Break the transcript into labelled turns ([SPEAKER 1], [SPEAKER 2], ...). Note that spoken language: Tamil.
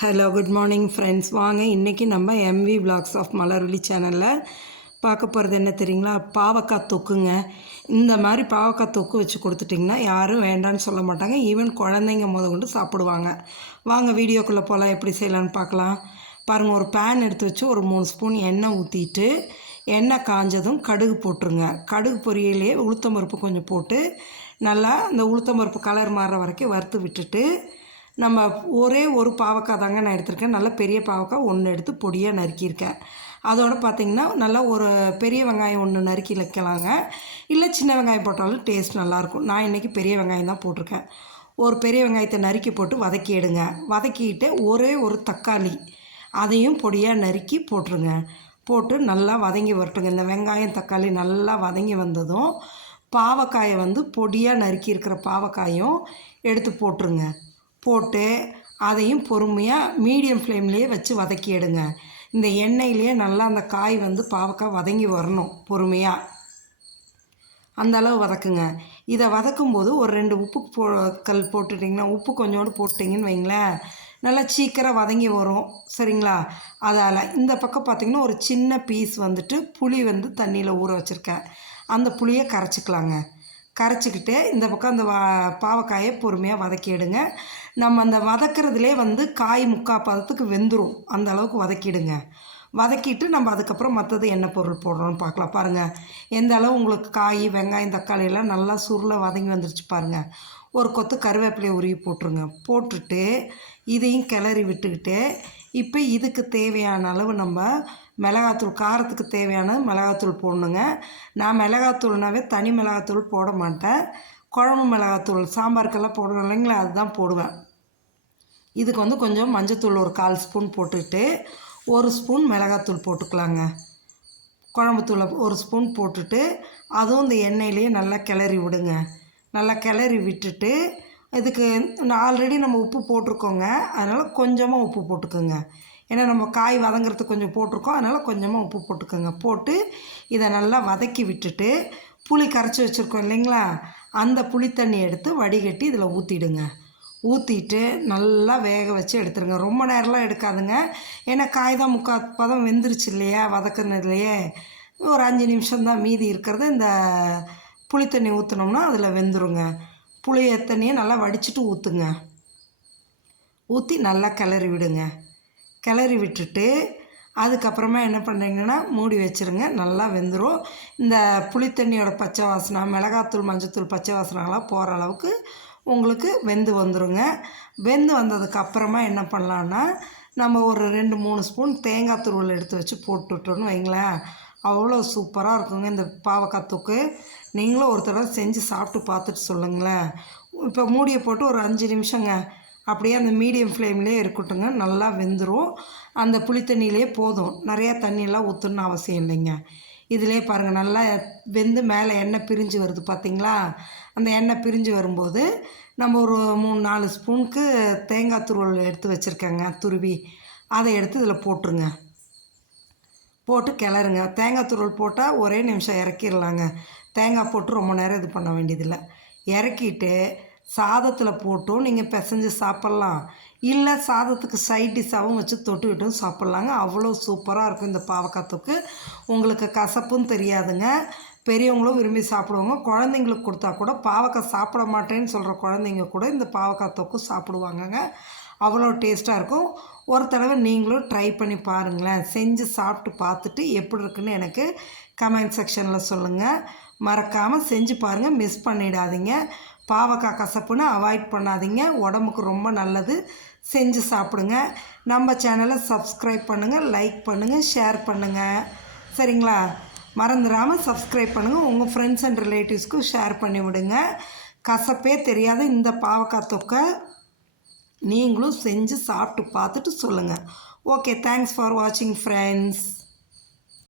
[SPEAKER 1] ஹலோ குட் மார்னிங் ஃப்ரெண்ட்ஸ் வாங்க இன்றைக்கி நம்ம எம்வி vlogs ஆஃப் மலர்விழி சேனலில் பார்க்க போகிறது என்ன தெரியுங்களா? பாவக்காய் தொக்குங்க. இந்த மாதிரி பாவக்காய் தொக்கு வச்சு கொடுத்துட்டிங்கன்னா யாரும் வேண்டான்னு சொல்ல மாட்டாங்க. ஈவன் குழந்தைங்க முத கொண்டு சாப்பிடுவாங்க. வாங்க வீடியோக்குள்ளே போகலாம் எப்படி செய்யலான்னு பார்க்கலாம். பாருங்கள் ஒரு பேன் எடுத்து வச்சு ஒரு மூணு ஸ்பூன் எண்ணெய் ஊற்றிட்டு எண்ணெய் காஞ்சதும் கடுகு போட்டுருங்க. கடுகு பொரியலே உளுத்தம்பருப்பு கொஞ்சம் போட்டு நல்லா அந்த உளுத்தம்பருப்பு கலர் மாறுற வரைக்கும் வறுத்து விட்டுட்டு நம்ம ஒரே ஒரு பாவக்காய் தாங்க நான் எடுத்திருக்கேன். நல்ல பெரிய பாவக்காய் ஒன்று எடுத்து பொடியாக நறுக்கியிருக்கேன். அதோட பார்த்திங்கன்னா நல்லா ஒரு பெரிய வெங்காயம் ஒன்று நறுக்கி வைக்கலாங்க. இல்லை சின்ன வெங்காயம் போட்டாலும் டேஸ்ட் நல்லாயிருக்கும். நான் இன்றைக்கி பெரிய வெங்காயம் தான் போட்டிருக்கேன். ஒரு பெரிய வெங்காயத்தை நறுக்கி போட்டு வதக்கிடுங்க வதக்கிட்டு ஒரே ஒரு தக்காளி அதையும் பொடியாக நறுக்கி போட்டுருங்க. போட்டு நல்லா வதங்கி வரட்டுங்க. இந்த வெங்காயம் தக்காளி நல்லா வதங்கி வந்ததும் பாவக்காயை வந்து பொடியாக நறுக்கி இருக்கிற பாவக்காயும் எடுத்து போட்டுருங்க. போட்டு அதையும் பொறுமையாக மீடியம் ஃப்ளேம்லேயே வச்சு வதக்கி எடுங்க. இந்த எண்ணெயிலேயே நல்லா அந்த காய் வந்து பாவக்காய் வதங்கி வரணும் பொறுமையாக அந்த அளவு வதக்குங்க. இதை வதக்கும்போது ஒரு ரெண்டு உப்பு போ கல் போட்டுட்டிங்கன்னா உப்பு கொஞ்சோண்டு போட்டிங்கன்னு வைங்களேன். நல்லா சீக்கிரம் வதங்கி வரும். சரிங்களா? அதால் இந்த பக்கம் பார்த்திங்கன்னா ஒரு சின்ன பீஸ் வந்துட்டு புளி வந்து தண்ணியில் ஊற வச்சுருக்கேன். அந்த புளியை கரைச்சிக்கலாங்க. கரைச்சிக்கிட்டு இந்த பக்கம் அந்த வா பாவக்காயை பொறுமையாக வதக்கிடுங்க நம்ம அந்த வதக்கிறதுலே வந்து காய் முக்கால் பதத்துக்கு வெந்துடும் அந்த அளவுக்கு வதக்கிடுங்க. வதக்கிட்டு நம்ம அதுக்கப்புறம் மற்றது என்ன பொருள் போடுறோம்னு பார்க்கலாம். பாருங்கள் எந்த அளவு உங்களுக்கு காய் வெங்காயம் தக்காளி எல்லாம் நல்லா சுருளை வதங்கி வந்துருச்சு பாருங்கள் ஒரு கொத்து கருவேப்பிலையை உருவி போட்டுருங்க. போட்டுட்டு இதையும் கிளறி விட்டுக்கிட்டு இப்போ இதுக்கு தேவையான அளவு நம்ம மிளகாத்தூள் காரத்துக்கு தேவையான மிளகாத்தூள் போடணுங்க. நான் மிளகாத்தூள்னாவே தனி மிளகாத்தூள் போட மாட்டேன். குழம்பு மிளகாத்தூள் சாம்பாருக்கெல்லாம் போடணும் இல்லைங்களா அதுதான் போடுவேன். இதுக்கு வந்து கொஞ்சம் மஞ்சத்தூள் ஒரு கால் ஸ்பூன் போட்டுக்கிட்டு ஒரு ஸ்பூன் மிளகாத்தூள் போட்டுக்கலாங்க. குழம்புத்தூளை ஒரு ஸ்பூன் போட்டுட்டு அதுவும் இந்த எண்ணெயிலேயே நல்லா கிளறி விடுங்க. நல்லா கிளறி விட்டுட்டு இதுக்கு ஆல்ரெடி நம்ம உப்பு போட்டிருக்கோங்க. அதனால் கொஞ்சமாக உப்பு போட்டுக்கோங்க. ஏன்னா நம்ம காய் வதங்குறதுக்கு கொஞ்சம் போட்டிருக்கோம். அதனால் கொஞ்சமாக உப்பு போட்டுக்கோங்க. போட்டு இதை நல்லா வதக்கி விட்டுட்டு புளி கரைச்சி வச்சுருக்கோம் இல்லைங்களா? அந்த புளி தண்ணி எடுத்து வடிகட்டி இதில் ஊற்றிடுங்க ஊற்றிட்டு நல்லா வேக வச்சு எடுத்துருங்க. ரொம்ப நேரம்லாம் எடுக்காதுங்க. ஏன்னா காய் தான் முக்கால் பதம் வெந்துருச்சு இல்லையா? வதக்குனதுலையே ஒரு அஞ்சு நிமிஷம் தான் மீதி இருக்கிறது இந்த புளி தண்ணி ஊற்றினோம்னா அதில் வெந்துருங்க. புளி தண்ணியை நல்லா வடிச்சிட்டு ஊற்றுங்க ஊற்றி நல்லா கிளறி விடுங்க. கிளறி விட்டுட்டு அதுக்கப்புறமா என்ன பண்ணுறீங்கன்னா மூடி வச்சுருங்க. நல்லா வெந்துடும் இந்த புளித்தண்ணியோட பச்சை வாசனை மிளகாத்தூள் மஞ்சத்தூள் பச்சை வாசனைலாம் போகிற அளவுக்கு உங்களுக்கு வெந்து வந்துடுங்க வெந்து வந்ததுக்கு அப்புறமா என்ன பண்ணலான்னா நம்ம ஒரு ரெண்டு மூணு ஸ்பூன் தேங்காய் துருவல் எடுத்து வச்சு போட்டுவிட்டோன்னு வைங்களேன். அவ்வளோ சூப்பராக இருக்குங்க இந்த பாவக்காய் தூக்கு. நீங்களும் ஒரு தடவை செஞ்சு சாப்பிட்டு பார்த்துட்டு சொல்லுங்களேன். இப்போ மூடியை போட்டு ஒரு அஞ்சு நிமிஷங்க. அப்படியே அந்த மீடியம் ஃப்ளேம்லேயே இருக்கட்டுங்க நல்லா வெந்துடும் அந்த புளி தண்ணியிலே போதும். நிறையா தண்ணியெல்லாம் ஊற்றணும்னு அவசியம் இல்லைங்க. இதிலே பாருங்கள் நல்லா வெந்து மேலே எண்ணெய் பிரிஞ்சு வருது பார்த்திங்களா? அந்த எண்ணெய் பிரிஞ்சு வரும்போது நம்ம ஒரு மூணு நாலு ஸ்பூனுக்கு தேங்காய் துருவல் எடுத்து வச்சுருக்கேங்க துருவி. அதை எடுத்து இதில் போட்டுருங்க. போட்டு கிளறுங்க. தேங்காய் துருவல் போட்டால் ஒரே நிமிஷம் இறக்கிடலாங்க. தேங்காய் போட்டு ரொம்ப நேரம் இது பண்ண வேண்டியதில்லை. இறக்கிட்டு சாதத்தில் போட்டும் நீங்கள் பிசைஞ்சு சாப்பிட்லாம். இல்லை சாதத்துக்கு சைட் டிஷ்ஷாகவும் வச்சு தொட்டுக்கிட்டும் சாப்பிட்லாங்க. அவ்வளோ சூப்பராக இருக்கும் இந்த பாவக்காய் தொக்கு. உங்களுக்கு கசப்பும் தெரியாதுங்க. பெரியவங்களும் விரும்பி சாப்பிடுவாங்க. குழந்தைங்களுக்கு கொடுத்தா கூட பாவக்காய் சாப்பிட மாட்டேன்னு சொல்கிற குழந்தைங்க கூட இந்த பாவக்காய் தொக்கு சாப்பிடுவாங்கங்க. அவ்வளோ டேஸ்ட்டாக இருக்கும். ஒரு தடவை நீங்களும் ட்ரை பண்ணி பாருங்களேன். செஞ்சு சாப்பிட்டு பார்த்துட்டு எப்படி இருக்குன்னு எனக்கு கமெண்ட் செக்ஷனில் சொல்லுங்கள் மறக்காமல் செஞ்சு பாருங்கள் மிஸ் பண்ணிடாதீங்க. பாவக்காய் கசப்புன்னு அவாய்ட் பண்ணாதீங்க. உடம்புக்கு ரொம்ப நல்லது. செஞ்சு சாப்பிடுங்க. நம்ம சேனலை சப்ஸ்கிரைப் பண்ணுங்கள் லைக் பண்ணுங்கள் ஷேர் பண்ணுங்கள் சரிங்களா? மறந்துடாமல் சப்ஸ்கிரைப் பண்ணுங்கள் உங்கள் ஃப்ரெண்ட்ஸ் அண்ட் ரிலேட்டிவ்ஸ்க்கும் ஷேர் பண்ணி விடுங்க. கசப்பே தெரியாத இந்த பாவக்காய் தொக்கை. நீங்களும் செஞ்சு சாப்பிட்டு பார்த்துட்டு சொல்லுங்கள் ஓகே தேங்க்ஸ் ஃபார் வாட்சிங் ஃப்ரெண்ட்ஸ்